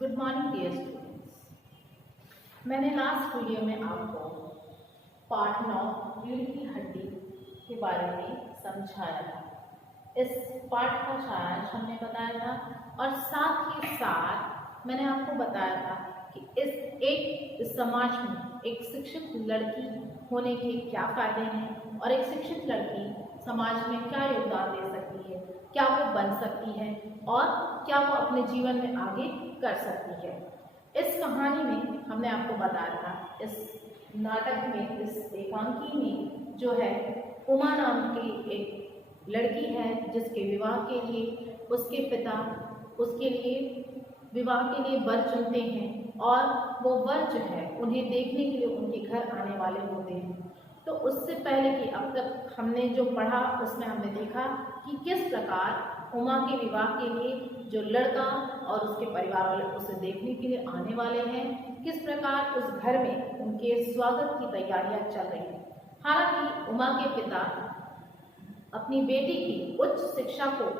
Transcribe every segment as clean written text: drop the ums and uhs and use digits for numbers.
Good morning dear students. मैंने last video में आपको पार्ट 9 रीढ़ की हड्डी के बारे में समझाया था। इस पाठ का सारांश हमने बताया था और साथ ही साथ मैंने आपको बताया था कि इस समाज में एक शिक्षित लड़की होने के क्या फायदे हैं और एक शिक्षित लड़की समाज में क्या योगदान दे सकती है, क्या वो बन सकती है और क्या वो अपने जीवन में आगे कर सकती है। इस कहानी में हमने आपको बताया था, इस नाटक में, इस एकांकी में जो है उमा नाम की एक लड़की है जिसके विवाह के लिए उसके पिता उसके लिए विवाह के लिए वर चुनते हैं और वो वर जो है उन्हें देखने के लिए उनके घर आने वाले होते हैं। तो उससे पहले कि अब तक हमने जो पढ़ा उसमें हमने देखा कि किस प्रकार उमा के विवाह के लिए जो लड़का और उसके परिवार वाले उसे देखने के लिए आने वाले हैं, किस प्रकार उस घर में उनके स्वागत की तैयारियां चल रही हैं। हालांकि उमा के पिता अपनी बेटी की उच्च शिक्षा को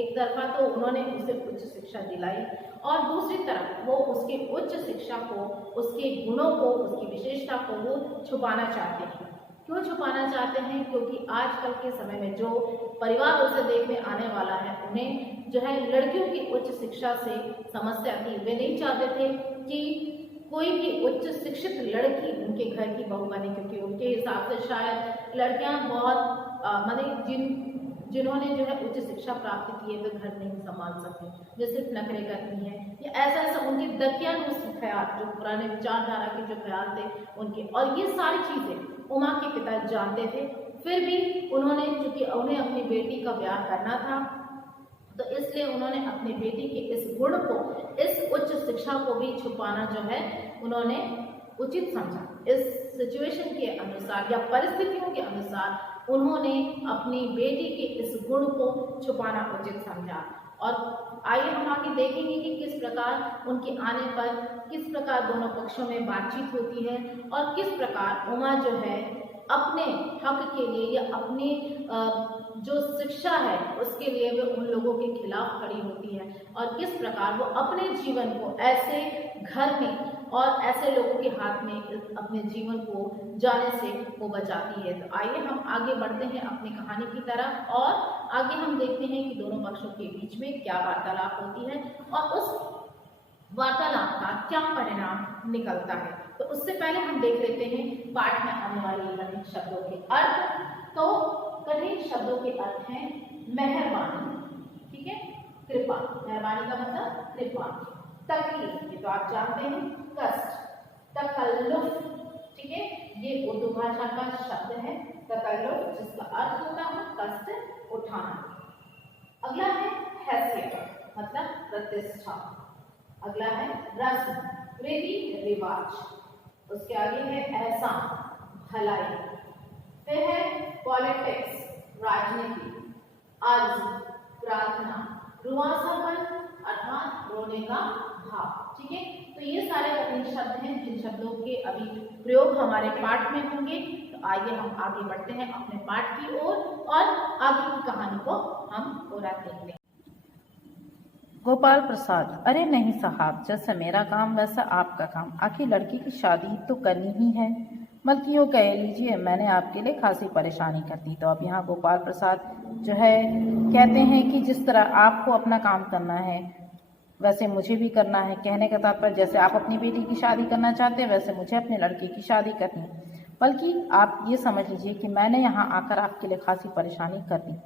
एक तरफा तो उन्होंने उसे उच्च शिक्षा दिलाई और दूसरी तरफ वो उसके उच्च शिक्षा को, उसके गुणों को, उसकी विशेषता को वो छुपाना चाहते हैं। क्यों छुपाना चाहते हैं? क्योंकि आजकल के समय में जो परिवार उसे देखने आने वाला है उन्हें जो है लड़कियों की उच्च शिक्षा से समस्या थी। वे नहीं चाहते थे कि कोई भी उच्च शिक्षित लड़की उनके घर की बहू बने, क्योंकि उनके हिसाब से शायद लड़कियां बहुत जिन्होंने जो है उच्च शिक्षा प्राप्त की है वे घर नहीं संभाल सकती, वे सिर्फ नखरे करती हैं, या ऐसा उनके दकियानुस ख्याल, जो पुराने विचारधारा के जो ख्याल थे उनके, और ये सारी चीजें उमा के पिता जानते थे। फिर भी उन्होंने, चूंकि उन्हें अपनी बेटी का ब्याह करना था, तो इसलिए उन्होंने अपनी बेटी के इस गुण को, इस उच्च शिक्षा को भी छुपाना जो है उन्होंने उचित समझा। इस सिचुएशन के अनुसार या परिस्थितियों के अनुसार उन्होंने अपनी बेटी के इस गुण को छुपाना उचित समझा। और आइए हम आगे देखेंगे कि किस प्रकार उनके आने पर किस प्रकार दोनों पक्षों में बातचीत होती है और किस प्रकार उमा जो है अपने हक के लिए या अपनी जो शिक्षा है उसके लिए वे उन लोगों के खिलाफ खड़ी होती है और किस प्रकार वो अपने जीवन को ऐसे घर में और ऐसे लोगों के हाथ में अपने जीवन को जाने से वो बचाती है। तो आइए हम आगे बढ़ते हैं अपनी कहानी की तरफ और आगे हम देखते हैं कि दोनों पक्षों के बीच में क्या वार्तालाप होती है और उस वार्तालाप का क्या परिणाम निकलता है। तो उससे पहले हम देख लेते हैं पाठ में आने वाले कठिन शब्दों के अर्थ। तो कठिन शब्दों के अर्थ हैं मेहरबानी, ठीक है, कृपा, मेहरबानी का मतलब कृपा, तकलीफ, ये तो आप जानते हैं, कष्ट, तकल्लुफ, ठीक है, ये उर्दू भाषा का शब्द है तकल्लुफ, जिसका अर्थ होता है कष्ट उठाना। अगला है हैसियत, मतलब प्रतिष्ठा। अगला है रस्म, रीति रिवाज। उसके आगे है एहसान, भलाई। फिर है पॉलिटिक्स, राजनीति। अर्ज, प्रार्थना। रुआसापन अर्थात रोने का भाव, ठीक है। तो ये सारे कठिन शब्द हैं जिन शब्दों के अभी प्रयोग हमारे पाठ में होंगे। तो आइए हम आगे बढ़ते हैं अपने पाठ की ओर और आगे की कहानी को हम और देखते हैं। गोपाल प्रसाद, अरे नहीं साहब, जैसे मेरा काम वैसा आपका काम, आखिर लड़की की शादी तो करनी ही है, बल्कि यूँ कह लीजिए मैंने आपके लिए खासी परेशानी कर दी। तो अब यहाँ गोपाल प्रसाद जो है कहते हैं कि जिस तरह आपको अपना काम करना है वैसे मुझे भी करना है। कहने का तात्पर्य जैसे आप अपनी बेटी की शादी करना चाहते हैं वैसे मुझे अपने लड़के की शादी करनी है, बल्कि आप ये समझ लीजिए कि मैंने यहाँ आकर आपके लिए खासी परेशानी कर दी।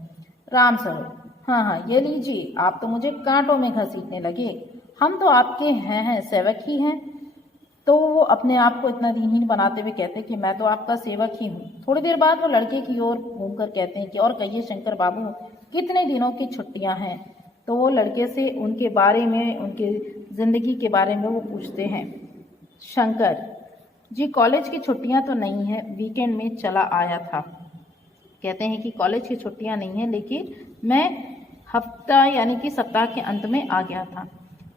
राम स्वरूप, हाँ, ये लीजिए, आप तो मुझे कांटों में घसीटने लगे, हम तो आपके हैं सेवक ही हैं। तो वो अपने आप को इतना दीनहीन बनाते हुए कहते हैं कि मैं तो आपका सेवक ही हूँ। थोड़ी देर बाद वो लड़के की ओर घूमकर कहते हैं कि और कहिए शंकर बाबू, कितने दिनों की छुट्टियां हैं? तो वो लड़के से उनके बारे में, उनके ज़िंदगी के बारे में वो पूछते हैं। शंकर जी, कॉलेज की छुट्टियां तो नहीं है, वीकेंड में चला आया था। कहते हैं कि कॉलेज की छुट्टियां नहीं है, लेकिन मैं हफ्ता यानी कि सप्ताह के अंत में आ गया था।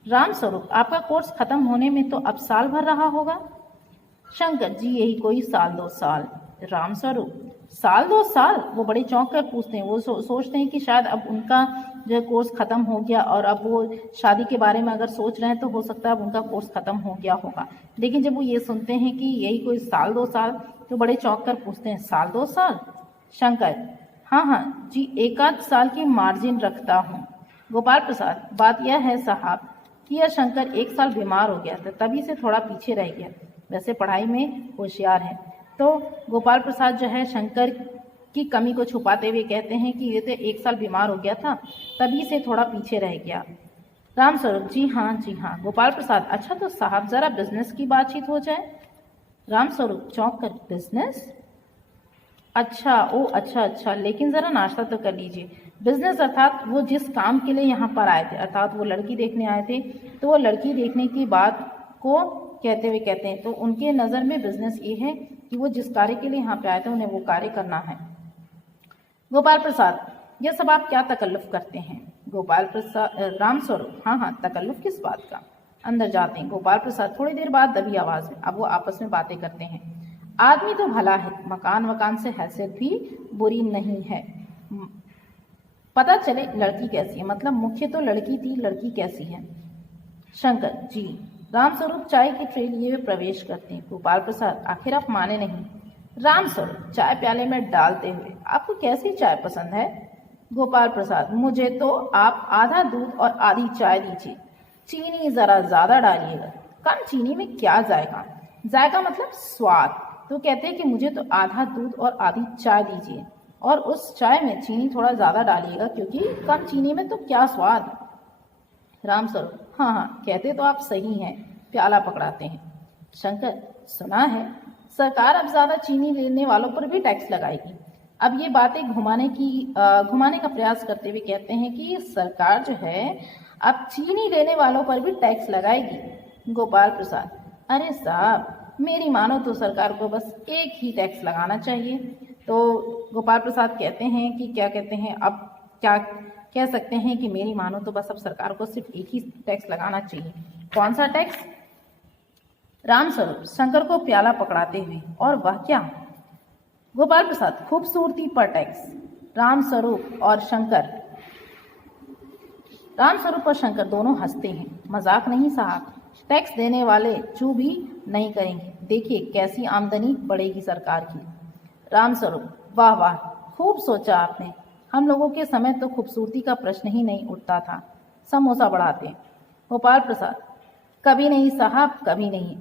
राम स्वरूप, आपका कोर्स खत्म होने में तो अब साल भर रहा होगा। शंकर जी, यही कोई साल 2 साल। राम स्वरूप, साल 2 साल? वो बड़े चौंक कर पूछते हैं। वो सोचते हैं कि शायद अब उनका जो है कोर्स ख़त्म हो गया और अब वो शादी के बारे में अगर सोच रहे हैं तो हो सकता है अब उनका कोर्स ख़त्म हो गया होगा। लेकिन जब वो ये सुनते हैं कि यही कोई साल 2 साल, तो बड़े चौंक कर पूछते हैं, साल 2 साल? शंकर, हाँ हाँ जी, 1 आध साल की मार्जिन रखता हूँ। गोपाल प्रसाद, बात यह है साहब कि यह शंकर 1 साल बीमार हो गया था, तभी से थोड़ा पीछे रह गया। वैसे पढ़ाई में होशियार है। तो गोपाल प्रसाद जो है शंकर की कमी को छुपाते हुए कहते हैं कि ये तो 1 साल बीमार हो गया था, तभी से थोड़ा पीछे रह गया। रामस्वरूप, जी हाँ जी हाँ। गोपाल प्रसाद, अच्छा तो साहब जरा बिजनेस की बातचीत हो जाए। रामस्वरूप चौंक कर, बिजनेस? अच्छा, ओ अच्छा अच्छा, लेकिन ज़रा नाश्ता तो कर लीजिए। बिजनेस अर्थात वो जिस काम के लिए यहाँ पर आए थे, अर्थात वो लड़की देखने आए थे, तो वो लड़की देखने की बात को कहते हुए कहते हैं तो उनके नज़र में बिजनेस ये है कि वो जिस कार्य के लिए यहाँ पे आए थे उन्हें वो कार्य करना है। गोपाल प्रसाद, यह सब आप क्या तकल्लुफ़ करते हैं? गोपाल प्रसाद, रामस्वरूप, हाँ हाँ, तकल्लुफ़ किस बात का? अंदर जाते हैं। गोपाल प्रसाद थोड़ी देर बाद दबी आवाज़ में, अब वो आपस में बातें करते हैं। आदमी तो भला है, मकान से हैसियत भी बुरी नहीं है। पता चले लड़की कैसी है, मतलब मुख्य तो लड़की थी, लड़की कैसी है? शंकर, जी। रामस्वरूप चाय की ट्रे लिए हुए प्रवेश करते हैं। गोपाल प्रसाद, आखिर आप माने नहीं? रामस्वरूप चाय प्याले में डालते हुए, आपको कैसी चाय पसंद है? गोपाल प्रसाद, मुझे तो आप आधा दूध और आधी चाय दीजिए, चीनी जरा ज्यादा डालिएगा। कम चीनी में क्या जाएगा? जायका मतलब स्वाद। तो कहते हैं कि मुझे तो आधा दूध और आधी चाय दीजिए और उस चाय में चीनी थोड़ा ज्यादा डालिएगा, क्योंकि कम चीनी में तो क्या स्वाद। रामस्वरूप, हाँ हाँ, कहते तो आप सही हैं। प्याला पकड़ाते हैं। शंकर, सुना है सरकार अब ज्यादा चीनी लेने वालों पर भी टैक्स लगाएगी। अब ये बातें घुमाने का प्रयास करते हुए कहते हैं कि सरकार जो है अब चीनी लेने वालों पर भी टैक्स लगाएगी। गोपाल प्रसाद, अरे साहब मेरी मानो तो सरकार को बस एक ही टैक्स लगाना चाहिए। तो गोपाल प्रसाद कहते हैं कि क्या कहते हैं, अब क्या कह सकते हैं कि मेरी मानो तो बस अब सरकार को सिर्फ एक ही टैक्स लगाना चाहिए। कौन सा टैक्स? रामस्वरूप शंकर को प्याला पकड़ाते हुए, और वह क्या? गोपाल प्रसाद, खूबसूरती पर टैक्स। रामस्वरूप और शंकर दोनों हंसते हैं। मजाक नहीं साहब, टैक्स देने वाले चू भी नहीं करेंगे, देखिए कैसी आमदनी बढ़ेगी सरकार की। रामस्वरूप, वाह वाह, खूब सोचा आपने, हम लोगों के समय तो खूबसूरती का प्रश्न ही नहीं उठता था, समोसा बढ़ाते। गोपाल प्रसाद, कभी नहीं साहब, कभी नहीं,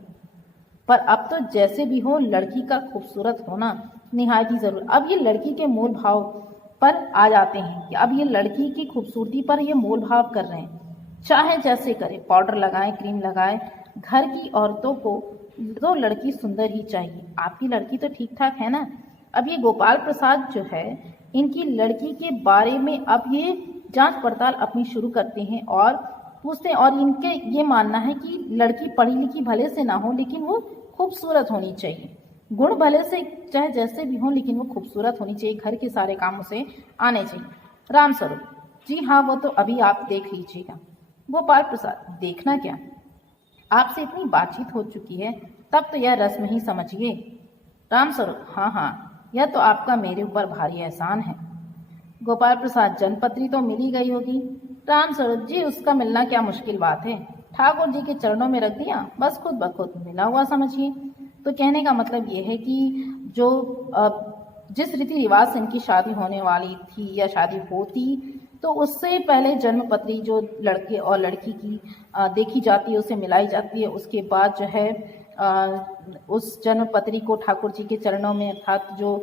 पर अब तो जैसे भी हो लड़की का खूबसूरत होना निहायत ही जरूर। अब ये लड़की के मोल भाव पर आ जाते हैं कि अब ये लड़की की खूबसूरती पर ये मोल भाव कर रहे हैं। चाहे जैसे करे, पाउडर लगाए, क्रीम लगाए, घर की औरतों को तो लड़की सुंदर ही चाहिए। आपकी लड़की तो ठीक ठाक है ना? अब ये गोपाल प्रसाद जो है इनकी लड़की के बारे में अब ये जांच पड़ताल अपनी शुरू करते हैं और पूछते हैं, और इनके ये मानना है कि लड़की पढ़ी लिखी भले से ना हो लेकिन वो खूबसूरत होनी चाहिए। गुण भले से चाहे जैसे भी हो लेकिन वो खूबसूरत होनी चाहिए, घर के सारे कामों से आने चाहिए। रामस्वरूप, जी हाँ, वो तो अभी आप देख लीजिएगा। गोपाल प्रसाद, देखना क्या, आपसे इतनी बातचीत हो चुकी है, तब तो यह रस्म ही समझिए। रामस्वरूप, हाँ हाँ, यह तो आपका मेरे ऊपर भारी एहसान है। गोपाल प्रसाद, जनपत्री तो मिली गई होगी। रामस्वरूप जी, उसका मिलना क्या मुश्किल बात है, ठाकुर जी के चरणों में रख दिया, बस खुद ब खुद मिला हुआ समझिए। तो कहने का मतलब ये है कि जो जिस रीति रिवाज से इनकी शादी होने वाली थी या शादी होती, तो उससे पहले जन्मपत्री जो लड़के और लड़की की देखी जाती है, उसे मिलाई जाती है। उसके बाद जो है उस जन्मपत्री को ठाकुर जी के चरणों में, अर्थात जो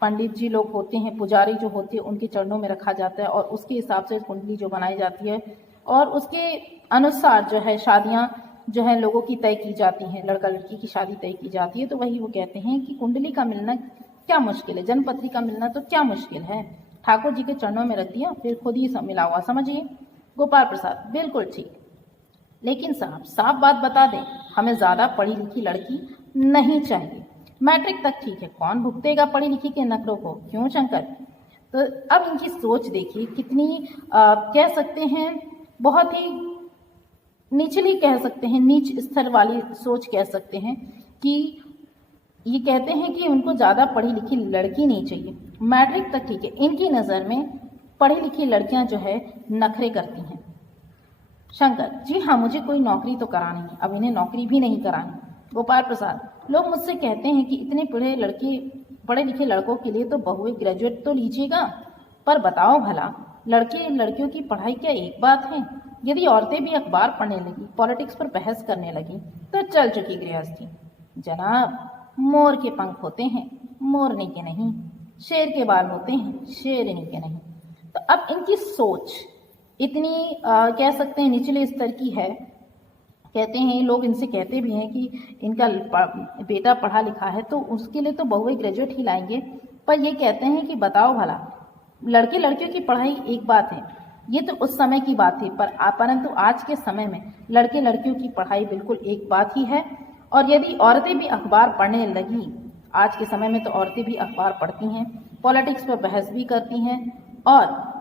पंडित जी लोग होते हैं, पुजारी जो होते हैं, उनके चरणों में रखा जाता है और उसके हिसाब से कुंडली जो बनाई जाती है और उसके अनुसार जो है शादियाँ जो है लोगों की तय की जाती हैं, लड़का लड़की की शादी तय की जाती है। तो वही वो कहते हैं कि कुंडली का मिलना क्या मुश्किल है, जन्मपत्री का मिलना तो क्या मुश्किल है, ठाकुर जी के चरणों में रख दिया, फिर खुद ही मिला हुआ समझिए। गोपाल प्रसाद, बिल्कुल ठीक, लेकिन साहब साफ बात बता दें, हमें ज़्यादा पढ़ी लिखी लड़की नहीं चाहिए, मैट्रिक तक ठीक है, कौन भुगतेगा पढ़ी लिखी के नखरों को, क्यों शंकर? तो अब इनकी सोच देखिए कितनी कह सकते हैं बहुत ही निचली, कह सकते हैं नीच स्तर वाली सोच कह सकते हैं कि ये कहते हैं कि उनको ज़्यादा पढ़ी लिखी लड़की नहीं चाहिए, मैट्रिक तक ठीक है। इनकी नज़र में पढ़ी लिखी लड़कियां जो है नखरे करती हैं। शंकर, जी हाँ, मुझे कोई नौकरी तो करानी है, अब इन्हें नौकरी भी नहीं करानी। गोपाल प्रसाद, लोग मुझसे कहते हैं कि इतने पढ़े लिखे लड़कों के लिए तो बहुए ग्रेजुएट तो लीजिएगा, पर बताओ भला, लड़के लड़कियों की पढ़ाई क्या एक बात है? यदि औरतें भी अखबार पढ़ने लगी, पॉलिटिक्स पर बहस करने लगी, तो चल चुकी गृहस्थी। जनाब, मोर के पंख होते हैं, मोरनी के नहीं। शेर के बाल होते हैं, शेरनी के नहीं। तो अब इनकी सोच इतनी कह सकते हैं निचले स्तर की है। कहते हैं लोग, इनसे कहते भी हैं कि इनका बेटा पढ़ा लिखा है तो उसके लिए तो बहुए ग्रेजुएट ही लाएंगे, पर ये कहते हैं कि बताओ भला, लड़के लड़कियों की पढ़ाई एक बात है। ये तो उस समय की बात थी, परंतु आज के समय में लड़के लड़कियों की पढ़ाई बिल्कुल एक बात ही है। और यदि औरतें भी अखबार पढ़ने लगी, आज के समय में तो औरतें भी अखबार पढ़ती हैं, पॉलिटिक्स पर बहस भी करती हैं और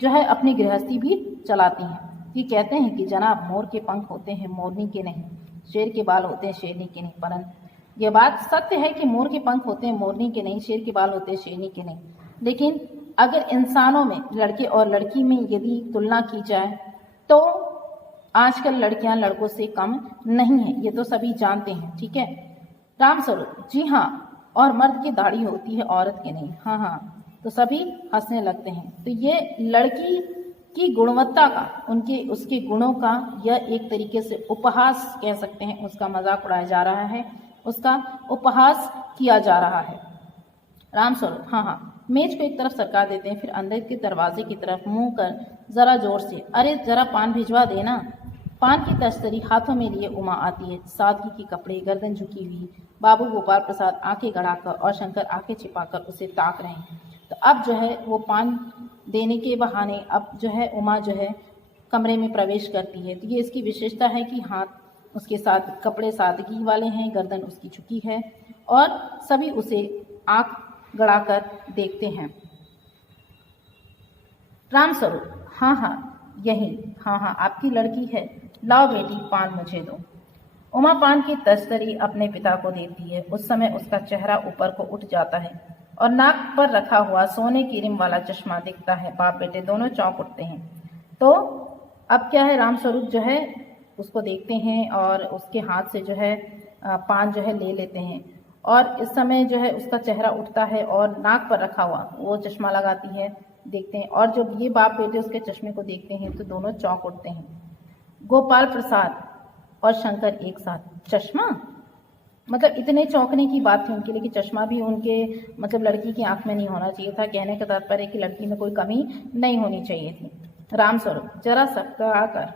जो है अपनी गृहस्थी भी चलाती हैं। ये कहते हैं कि जनाब, मोर के पंख होते हैं, मोरनी के नहीं। शेर के बाल होते हैं, शेरनी के नहीं। परंतु ये बात सत्य है कि मोर के पंख होते हैं, मोरनी के नहीं, शेर के बाल होते हैं, शेरनी के नहीं। लेकिन अगर इंसानों में लड़के और लड़की में यदि तुलना की जाए तो आजकल लड़कियां लड़कों से कम नहीं है, ये तो सभी जानते हैं, ठीक है। रामस्वरूप, जी हाँ, और मर्द की दाढ़ी होती है, औरत की नहीं। हाँ हाँ, तो सभी हंसने लगते हैं। तो ये लड़की की गुणवत्ता का, उसके गुणों का यह एक तरीके से उपहास कह सकते हैं, उसका मजाक उड़ाया जा रहा है, उसका उपहास किया जा रहा है। रामस्वरूप, हाँ हाँ, मेज को एक तरफ सरका देते हैं, फिर अंदर के दरवाजे की तरफ मुंह कर जरा जोर से, अरे जरा पान भिजवा देना। पान की तस्तरी हाथों में लिए उमा आती है, सादगी के कपड़े, गर्दन झुकी हुई। बाबू गोपाल प्रसाद आंखें गड़ाकर और शंकर आंखें छिपाकर उसे ताक रहे हैं। तो अब जो है वो पान देने के बहाने अब जो है उमा जो है कमरे में प्रवेश करती है। तो ये इसकी विशेषता है कि हाथ उसके साथ कपड़े सादगी वाले हैं, गर्दन उसकी झुकी है और सभी उसे आंख गड़ाकर देखते हैं। रामस्वरूप, हाँ हाँ यही, हाँ हाँ आपकी लड़की है, लाओ बेटी पान मुझे दो। उमा पान की तस्तरी अपने पिता को देती है। उस समय उसका चेहरा ऊपर को उठ जाता है और नाक पर रखा हुआ सोने की रिम वाला चश्मा दिखता है। बाप बेटे दोनों चौंक उठते हैं। तो अब क्या है, रामस्वरूप जो है उसको देखते हैं और उसके हाथ से जो है पान जो है ले लेते हैं और इस समय जो है उसका चेहरा उठता है और नाक पर रखा हुआ वो चश्मा लगाती है, देखते हैं। और जब ये बाप बेटे उसके चश्मे को देखते हैं तो दोनों चौंक उठते हैं। गोपाल प्रसाद और शंकर एक साथ, चश्मा? मतलब इतने चौंकने की बात थी उनके लिए कि चश्मा भी उनके मतलब लड़की की आंख में नहीं होना चाहिए था। कहने का तात्पर्य कि लड़की में कोई कमी नहीं होनी चाहिए थी। रामस्वरूप, जरा सबका कर।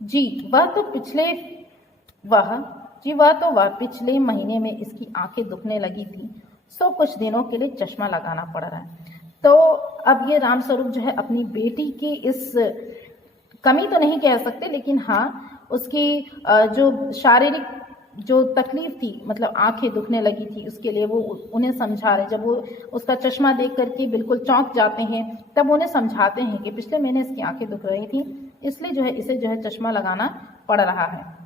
जी वह तो पिछले महीने में इसकी आंखें दुखने लगी थी, सो कुछ दिनों के लिए चश्मा लगाना पड़ रहा है। तो अब ये रामस्वरूप जो है अपनी बेटी की इस कमी तो नहीं कह सकते, लेकिन हाँ उसकी जो शारीरिक जो तकलीफ थी, मतलब आंखें दुखने लगी थी, उसके लिए वो उन्हें समझा रहे। जब वो उसका चश्मा देख करके बिल्कुल चौंक जाते हैं तब उन्हें समझाते हैं कि पिछले महीने इसकी आंखें दुख रही थी, इसलिए जो है इसे जो है चश्मा लगाना पड़ रहा है।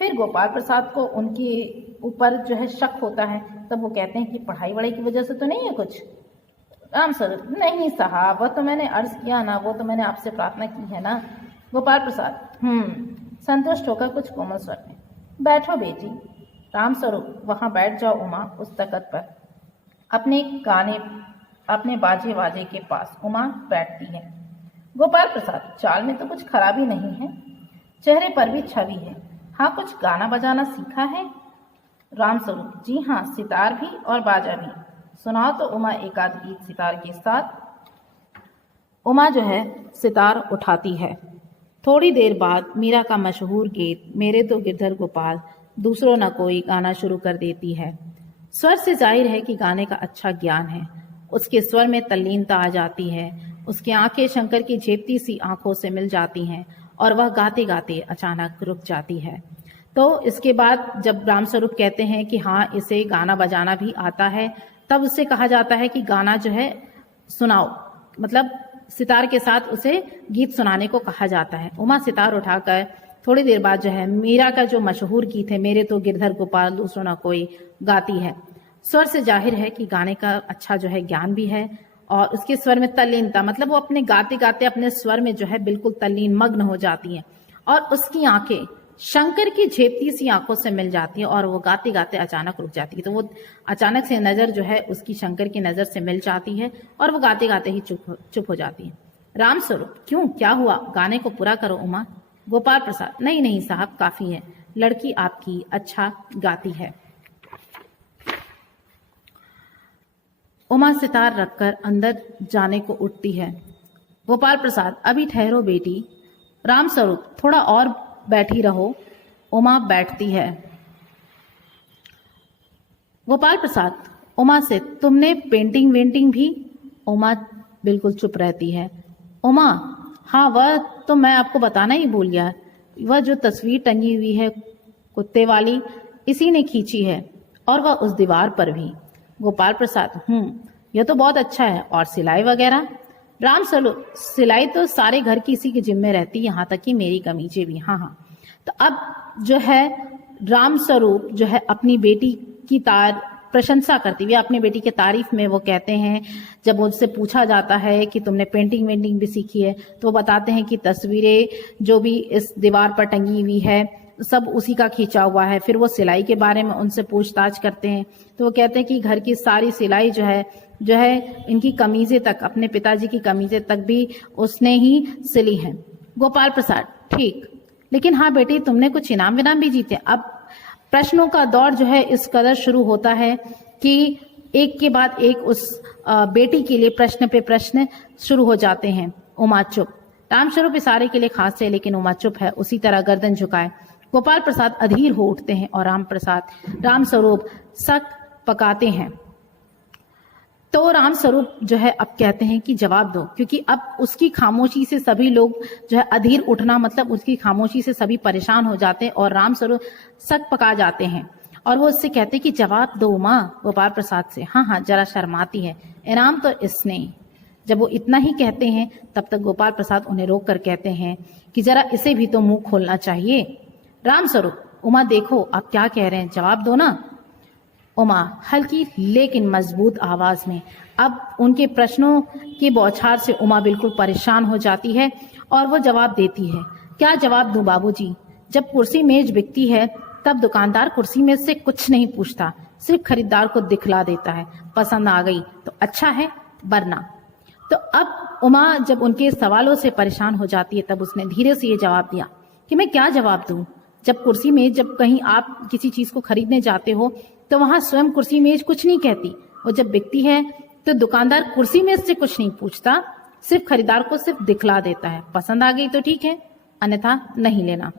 फिर गोपाल प्रसाद को उनके ऊपर जो है शक होता है, तब वो कहते हैं कि पढ़ाई वढ़ाई की वजह से तो नहीं है कुछ? रामस्वरूप, नहीं साहब, वो तो मैंने अर्ज किया ना, वो तो मैंने आपसे प्रार्थना की है ना। गोपाल प्रसाद, संतुष्ट होकर कुछ कोमल स्वर में, बैठो बेटी। रामस्वरूप, वहां बैठ जाओ उमा, उस तख्त पर। अपने बाजे के पास उमा बैठती है। गोपाल प्रसाद, चाल में तो कुछ खराबी नहीं है, चेहरे पर भी छवि है। हाँ, कुछ गाना बजाना सीखा है? रामस्वरूप, जी हाँ, सितार भी और बाजा भी। सुनाओ तो उमा एक आध गीत सितार के साथ। उमा जो है सितार उठाती है। थोड़ी देर बाद मीरा का मशहूर गीत मेरे तो गिरधर गोपाल दूसरों न कोई गाना शुरू कर देती है। स्वर से जाहिर है कि गाने का अच्छा ज्ञान है। उसके स्वर में तल्लीनता आ जाती है। उसकी आंखें शंकर की झेपती सी आंखों से मिल जाती हैं और वह गाते गाते अचानक रुक जाती है। तो इसके बाद जब रामस्वरूप कहते हैं कि हाँ इसे गाना बजाना भी आता है, तब उससे कहा जाता है कि गाना जो है सुनाओ, मतलब सितार के साथ उसे गीत सुनाने को कहा जाता है। उमा सितार उठाकर थोड़ी देर बाद जो है मीरा का जो मशहूर गीत है मेरे तो गिरधर गोपाल दूसरों ना कोई गाती है। स्वर से जाहिर है कि गाने का अच्छा जो है ज्ञान भी है, और उसके स्वर में तल्लीनता, मतलब वो अपने गाते गाते अपने स्वर में जो है बिल्कुल तल्लीन मग्न हो जाती हैं, और उसकी आंखें शंकर की झेपती सी आंखों से मिल जाती है, और वो गाते गाते अचानक रुक जाती है। तो वो अचानक से नजर जो है उसकी शंकर की नजर से मिल जाती है, और वो गाते गाते ही चुप हो जाती है। राम स्वरूप, क्यों, क्या हुआ? गाने को पूरा करो उमा। गोपाल प्रसाद, नहीं नहीं साहब, काफी है, लड़की आपकी अच्छा गाती है। उमा सितार रखकर अंदर जाने को उठती है। गोपाल प्रसाद, अभी ठहरो बेटी। राम स्वरूप, थोड़ा और बैठी रहो। उमा बैठती है। गोपाल प्रसाद उमा से, तुमने पेंटिंग वेंटिंग भी? उमा बिल्कुल चुप रहती है। उमा, हाँ वह तो मैं आपको बताना ही भूल गया, वह जो तस्वीर टंगी हुई है कुत्ते वाली, इसी ने खींची है, और वह उस दीवार पर भी। गोपाल प्रसाद, यह तो बहुत अच्छा है, और सिलाई वगैरह? राम स्वरूप, सिलाई तो सारे घर की इसी के जिम्मे रहती, यहाँ तक कि मेरी कमीजें भी। हाँ हाँ। तो अब जो है राम स्वरूप जो है अपनी बेटी की प्रशंसा करती हुई अपनी बेटी के तारीफ में वो कहते हैं, जब उनसे पूछा जाता है कि तुमने पेंटिंग वेंटिंग भी सीखी है, तो वो बताते हैं कि तस्वीरें जो भी इस दीवार पर टंगी हुई है सब उसी का खींचा हुआ है। फिर वो सिलाई के बारे में उनसे पूछताछ करते हैं, तो वो कहते हैं कि घर की सारी सिलाई जो है इनकी कमीजें तक, अपने पिताजी की कमीजें तक भी उसने ही सिली है। गोपाल प्रसाद, ठीक, लेकिन हाँ बेटी, तुमने कुछ इनाम विनाम भी जीते। अब प्रश्नों का दौर जो है इस कदर शुरू होता है कि एक के बाद एक उस बेटी के लिए प्रश्न पे प्रश्न शुरू हो जाते हैं। उमा चुप। रामस्वरूप इशारे के लिए खास है, लेकिन उमा चुप है, उसी तरह गर्दन झुकाए। गोपाल प्रसाद अधीर हो उठते हैं, और रामस्वरूप शक पकाते हैं। तो रामस्वरूप जो है अब कहते हैं कि जवाब दो, क्योंकि अब उसकी खामोशी से सभी लोग जो है अधीर उठना, मतलब उसकी खामोशी से सभी परेशान हो जाते हैं, और रामस्वरूप शक पका जाते हैं, और वो उससे कहते हैं कि जवाब दो उमा। गोपाल प्रसाद से, हाँ हाँ, जरा शर्माती है, इनाम तो इसने। जब वो इतना ही कहते हैं तब तक गोपाल प्रसाद उन्हें रोक कर कहते हैं कि जरा इसे भी तो मुंह खोलना चाहिए। रामस्वरूप, उमा देखो आप क्या कह रहे हैं, जवाब दो ना। उमा हल्की लेकिन मजबूत आवाज में। अब उनके प्रश्नों की बौछार से उमा बिल्कुल परेशान हो जाती है, और वो जवाब देती है। क्या जवाब दूं बाबूजी? जब कुर्सी मेज बिकती है तब दुकानदार कुर्सी मेज से कुछ नहीं पूछता, सिर्फ खरीदार को दिखला देता है, पसंद आ गई तो अच्छा है, वरना। तो अब उमा जब उनके सवालों से परेशान हो जाती है, तब उसने धीरे से ये जवाब दिया कि मैं क्या जवाब दूं? जब कुर्सी मेज, जब कहीं आप किसी चीज को खरीदने जाते हो तो वहां स्वयं कुर्सी मेज कुछ नहीं कहती, और जब बिकती है तो दुकानदार कुर्सी मेज से कुछ नहीं पूछता, सिर्फ खरीदार को सिर्फ दिखला देता है, पसंद आ गई तो ठीक है, अन्यथा नहीं लेना।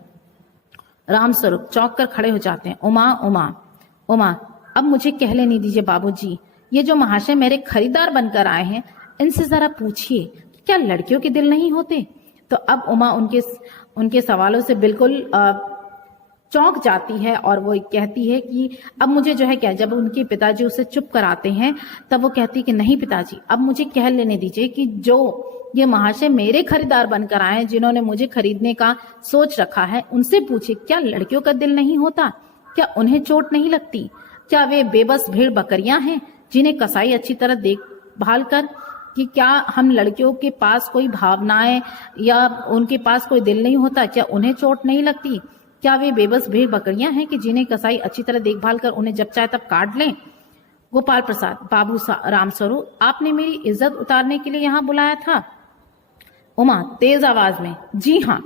रामस्वरूप चौंक कर खड़े हो जाते हैं। उमा उमा उमा, अब मुझे कह लेने दीजिए बाबूजी, ये जो महाशय मेरे खरीदार बनकर आए हैं, इनसे जरा पूछिए कि क्या लड़कियों के दिल नहीं होते? तो अब उमा उनके सवालों से बिल्कुल चौंक जाती है, और वो कहती है कि अब मुझे जो है क्या, जब उनके पिताजी उसे चुप कराते हैं तब वो कहती है कि नहीं पिताजी, अब मुझे कह लेने दीजिए कि जो ये महाशय मेरे खरीदार बनकर आए हैं, जिन्होंने मुझे खरीदने का सोच रखा है, उनसे पूछिए क्या लड़कियों का दिल नहीं होता? क्या उन्हें चोट नहीं लगती? क्या वे बेबस भेड़ बकरियां हैं जिन्हें कसाई अच्छी तरह देखभाल कर, कि क्या हम लड़कियों के पास कोई भावनाएं या उनके पास कोई दिल नहीं होता? क्या उन्हें चोट नहीं लगती? क्या वे बेबस भेड़ बकरियां हैं कि जिन्हें कसाई अच्छी तरह देखभाल कर उन्हें जब चाहे तब काट लें? गोपाल प्रसाद, बाबू रामस्वरूप, आपने मेरी इज्जत उतारने के लिए यहाँ बुलाया था? उमा तेज आवाज में, जी हाँ,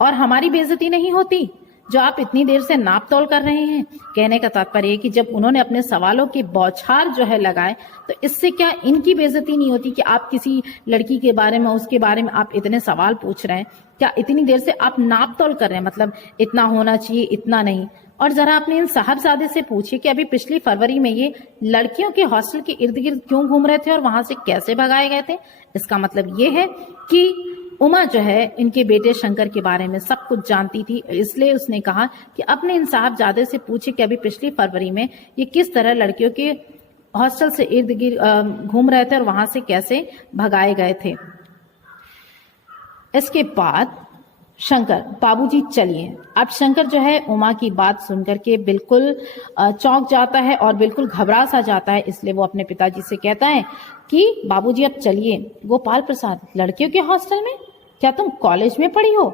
और हमारी बेइज्जती नहीं होती जो आप इतनी देर से नाप तोल कर रहे हैं? कहने का तात्पर्य है कि जब उन्होंने अपने सवालों के बौछार जो है लगाए, तो इससे क्या इनकी बेइज्जती नहीं होती कि आप किसी लड़की के बारे में, उसके बारे में आप इतने सवाल पूछ रहे हैं? क्या इतनी देर से आप नाप तोल कर रहे हैं, मतलब इतना होना चाहिए, इतना नहीं? और जरा अपने इन साहबजादे से पूछिए कि अभी पिछली फरवरी में ये लड़कियों के हॉस्टल के इर्द गिर्द क्यों घूम रहे थे और वहां से कैसे भगाए गए थे? इसका मतलब ये है कि उमा जो है इनके बेटे शंकर के बारे में सब कुछ जानती थी, इसलिए उसने कहा कि अपने इन साहबजादे से पूछे कि अभी पिछली फरवरी में ये किस तरह लड़कियों के हॉस्टल से इर्द गिर्द घूम रहे थे और वहां से कैसे भगाए गए थे। इसके बाद शंकर, बाबूजी चलिए। अब शंकर जो है उमा की बात सुनकर के बिल्कुल चौंक जाता है और बिल्कुल घबरा सा जाता है। इसलिए वो अपने पिताजी से कहता है कि बाबूजी अब चलिए। गोपाल प्रसाद, लड़कियों के हॉस्टल में? क्या तुम कॉलेज में पढ़ी हो?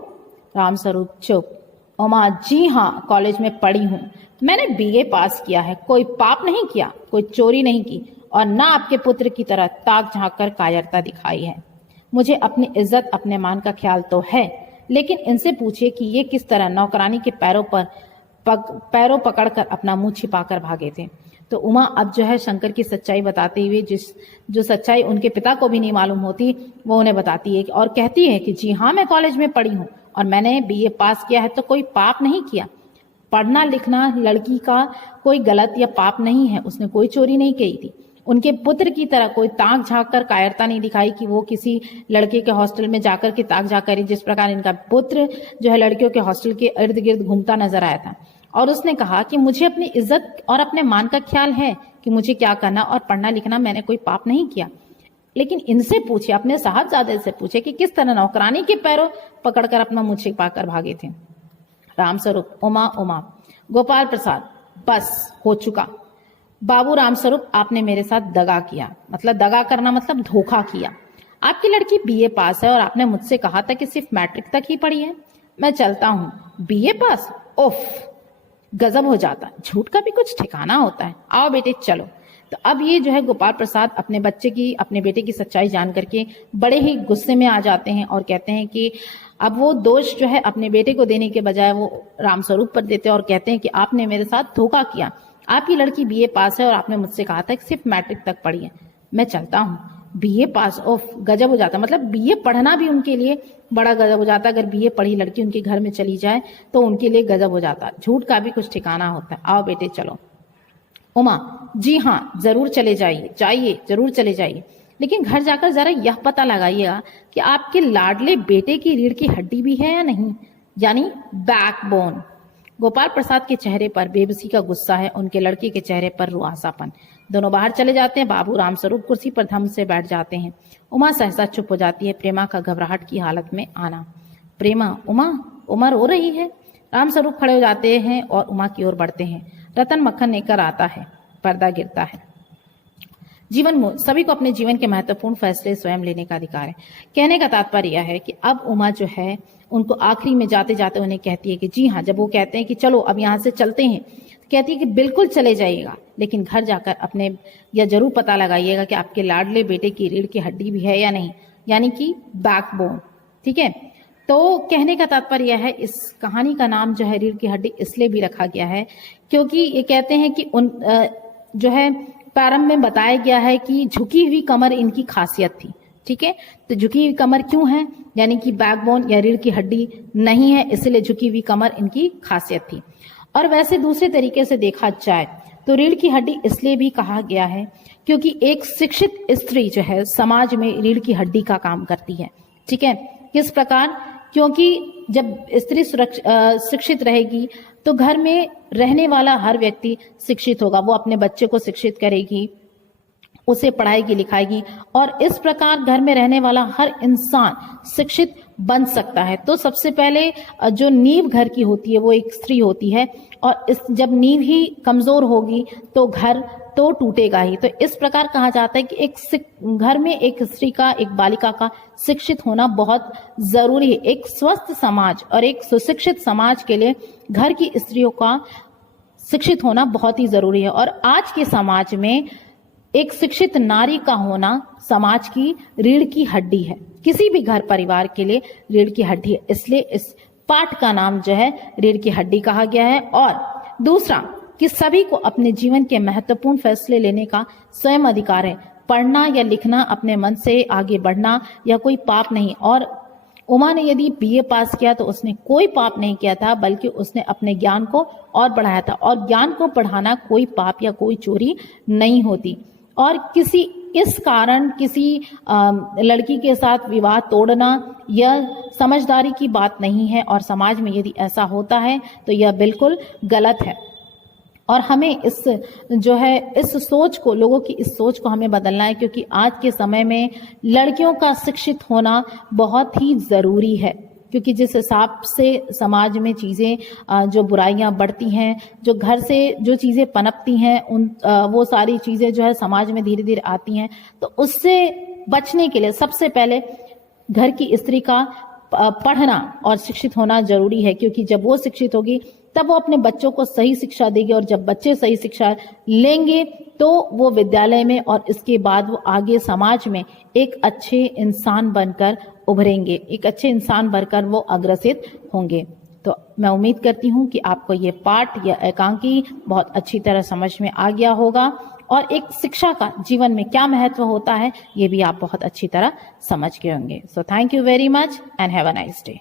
रामस्वरूप, चुप। उमा, जी हाँ, कॉलेज में पढ़ी हूँ। मैंने बीए पास किया है। कोई पाप नहीं किया, कोई चोरी नहीं की और ना आपके पुत्र की तरह ताक झांक कर कायरता दिखाई है। मुझे अपनी इज्जत, अपने मान का ख्याल तो है, लेकिन इनसे पूछिए कि ये किस तरह नौकरानी के पैरों पकड़कर अपना मुंह छिपाकर भागे थे। तो उमा अब जो है शंकर की सच्चाई बताते हुए, जो सच्चाई उनके पिता को भी नहीं मालूम होती, वो उन्हें बताती है और कहती है कि जी हाँ, मैं कॉलेज में पढ़ी हूँ और मैंने बीए पास किया है, तो कोई पाप नहीं किया। पढ़ना लिखना लड़की का कोई गलत या पाप नहीं है। उसने कोई चोरी नहीं की थी। उनके पुत्र की तरह कोई ताक झांक कर कायरता नहीं दिखाई कि वो किसी लड़के के हॉस्टल में जाकर के ताक झांक करी, जिस प्रकार इनका पुत्र जो है लड़कियों के हॉस्टल के इर्द गिर्द घूमता नजर आया था। और उसने कहा कि मुझे अपनी इज्जत और अपने मान का ख्याल है कि मुझे क्या करना, और पढ़ना लिखना मैंने कोई पाप नहीं किया। लेकिन इनसे पूछे, अपने साहबजादे से पूछे कि किस तरह नौकरानी के पैरों पकड़कर अपना मुंह छिपाकर भागे थे। रामस्वरूप, उमा, गोपाल प्रसाद, बस हो चुका। बाबू रामस्वरूप, आपने मेरे साथ दगा किया। मतलब दगा करना मतलब धोखा किया। आपकी लड़की बीए पास है और आपने मुझसे कहा था कि सिर्फ मैट्रिक तक ही पढ़ी है। मैं चलता हूँ। बीए पास? ओफ, गजब हो जाता। झूठ का भी कुछ ठिकाना होता है। आओ बेटे चलो। तो अब ये जो है गोपाल प्रसाद अपने बेटे की सच्चाई जान करके बड़े ही गुस्से में आ जाते हैं और कहते हैं कि अब वो दोष जो है अपने बेटे को देने के बजाय वो रामस्वरूप पर देते हैं और कहते हैं कि आपने मेरे साथ धोखा किया। आपकी लड़की बीए पास है और आपने मुझसे कहा था कि सिर्फ मैट्रिक तक पढ़ी है। मैं चलता हूँ। बीए पास? ओफ, गजब हो जाता। मतलब बीए पढ़ना भी उनके लिए बड़ा गजब हो जाता। अगर बीए पढ़ी लड़की उनके घर में चली जाए तो उनके लिए गजब हो जाता। झूठ का भी कुछ ठिकाना होता है। आओ बेटे चलो। उमा, जी हाँ, जरूर चले जाइए, जरूर चले जाइए। लेकिन घर जाकर जरा यह पता लगाइएगा कि आपके लाडले बेटे की रीढ़ की हड्डी भी है या नहीं, यानी बैकबोन। गोपाल प्रसाद के चेहरे पर बेबसी का गुस्सा है, उनके लड़के के चेहरे पर रुआसापन। दोनों बाहर चले जाते हैं। बाबू रामस्वरूप कुर्सी पर धम से बैठ जाते हैं। उमा सहसा चुप हो जाती है। प्रेमा का घबराहट की हालत में आना। प्रेमा, उमा रो रही है। रामस्वरूप खड़े हो जाते हैं और उमा की ओर बढ़ते हैं। रतन मक्खन लेकर आता है। पर्दा गिरता है। सभी को अपने जीवन के महत्वपूर्ण फैसले स्वयं लेने का अधिकार है। कहने का तात्पर्य यह है कि अब उमा जो है उनको आखिरी में जाते जाते उन्हें कहती है कि जी हाँ, जब वो कहते हैं कि चलो अब यहाँ से चलते हैं, कहती है कि बिल्कुल चले जाइएगा, लेकिन घर जाकर अपने यह जरूर पता लगाइएगा कि आपके लाडले बेटे की रीढ़ की हड्डी भी है या नहीं, यानी कि बैकबोन। ठीक है। तो कहने का तात्पर्य यह है, इस कहानी का नाम जो है रीढ़ की हड्डी इसलिए भी रखा गया है क्योंकि ये कहते हैं कि जो है प्रारंभ में बताया गया है कि झुकी हुई कमर इनकी खासियत थी। ठीक है। तो झुकी हुई कमर क्यों है, यानी कि बैकबोन या रीढ़ की हड्डी नहीं है, इसलिए झुकी हुई कमर इनकी खासियत थी। और वैसे दूसरे तरीके से देखा जाए तो रीढ़ की हड्डी इसलिए भी कहा गया है क्योंकि एक शिक्षित स्त्री जो है समाज में रीढ़ की हड्डी का काम करती है। ठीक है। किस प्रकार? क्योंकि जब स्त्री शिक्षित रहेगी तो घर में रहने वाला हर व्यक्ति शिक्षित होगा। वो अपने बच्चे को शिक्षित करेगी, उसे पढ़ाएगी लिखाएगी, और इस प्रकार घर में रहने वाला हर इंसान शिक्षित बन सकता है। तो सबसे पहले जो नींव घर की होती है वो एक स्त्री होती है, और जब नींव ही कमजोर होगी तो घर तो टूटेगा ही। तो इस प्रकार कहा जाता है कि एक घर में एक स्त्री का, एक बालिका का शिक्षित होना बहुत जरूरी है। एक स्वस्थ समाज और एक सुशिक्षित समाज के लिए घर की स्त्रियों का शिक्षित होना बहुत ही जरूरी है। और आज के समाज में एक शिक्षित नारी का होना समाज की रीढ़ की हड्डी है। किसी भी घर परिवार के लिए रीढ़ की हड्डी है, इसलिए इस पाठ का नाम जो है रीढ़ की हड्डी कहा गया है। और दूसरा कि सभी को अपने जीवन के महत्वपूर्ण फैसले लेने का स्वयं अधिकार है। पढ़ना या लिखना, अपने मन से आगे बढ़ना यह कोई पाप नहीं। और उमा ने यदि बीए पास किया तो उसने कोई पाप नहीं किया था, बल्कि उसने अपने ज्ञान को और बढ़ाया था। और ज्ञान को बढ़ाना कोई पाप या कोई चोरी नहीं होती। और इस कारण किसी लड़की के साथ विवाह तोड़ना यह समझदारी की बात नहीं है, और समाज में यदि ऐसा होता है तो यह बिल्कुल गलत है। और हमें इस सोच को, लोगों की इस सोच को हमें बदलना है, क्योंकि आज के समय में लड़कियों का शिक्षित होना बहुत ही जरूरी है। क्योंकि जिस हिसाब से समाज में चीज़ें जो बुराइयां बढ़ती हैं, जो घर से जो चीज़ें पनपती हैं, वो सारी चीज़ें जो है समाज में धीरे धीरे आती हैं। तो उससे बचने के लिए सबसे पहले घर की स्त्री का पढ़ना और शिक्षित होना जरूरी है, क्योंकि जब वो शिक्षित होगी तब वो अपने बच्चों को सही शिक्षा देगी, और जब बच्चे सही शिक्षा लेंगे तो वो विद्यालय में और इसके बाद वो आगे समाज में एक अच्छे इंसान बनकर उभरेंगे, एक अच्छे इंसान बनकर वो अग्रसित होंगे। तो मैं उम्मीद करती हूँ कि आपको ये पाठ या एकांकी बहुत अच्छी तरह समझ में आ गया होगा, और एक शिक्षा का जीवन में क्या महत्व होता है ये भी आप बहुत अच्छी तरह समझ गए होंगे। So thank you very much and have a nice day.